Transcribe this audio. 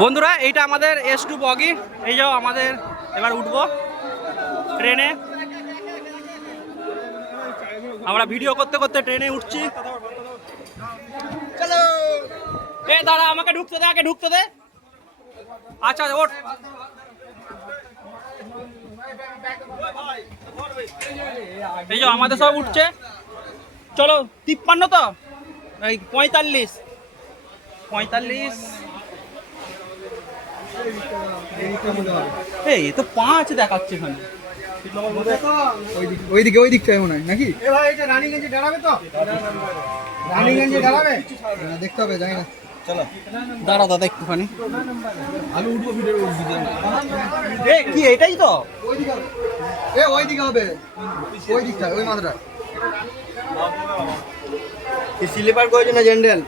বন্ধুরা এইটা আমাদের S2 বগি। এই যাও আমাদের এবার উঠবো ট্রেনে। আমরা ভিডিও করতে করতে ট্রেনে উঠছি। চলো এ দাঁড়া, আমাকে ঢুকতে দে, আগে ঢুকতে দে। আচ্ছা ওঠ। এই যে আমাদের সব উঠছে। চলো 53 তো এই 45 এই তো 5 দেখাচ্ছে এখানে। ওই দিকটাই মনে হয় নাকি? রানীগঞ্জে দাঁড়াবে তো, রানীগঞ্জে দাঁড়াবে, দেখতে হবে, জানি না। চলো দাঁড়া দাদা একটুখানি। আমি উঠবো ভিডিও কি এটাই তো? ওই দিকে হবে, ওই দিকটা, ওই মাথাটা। স্লিপার করেছে না জেনারেল?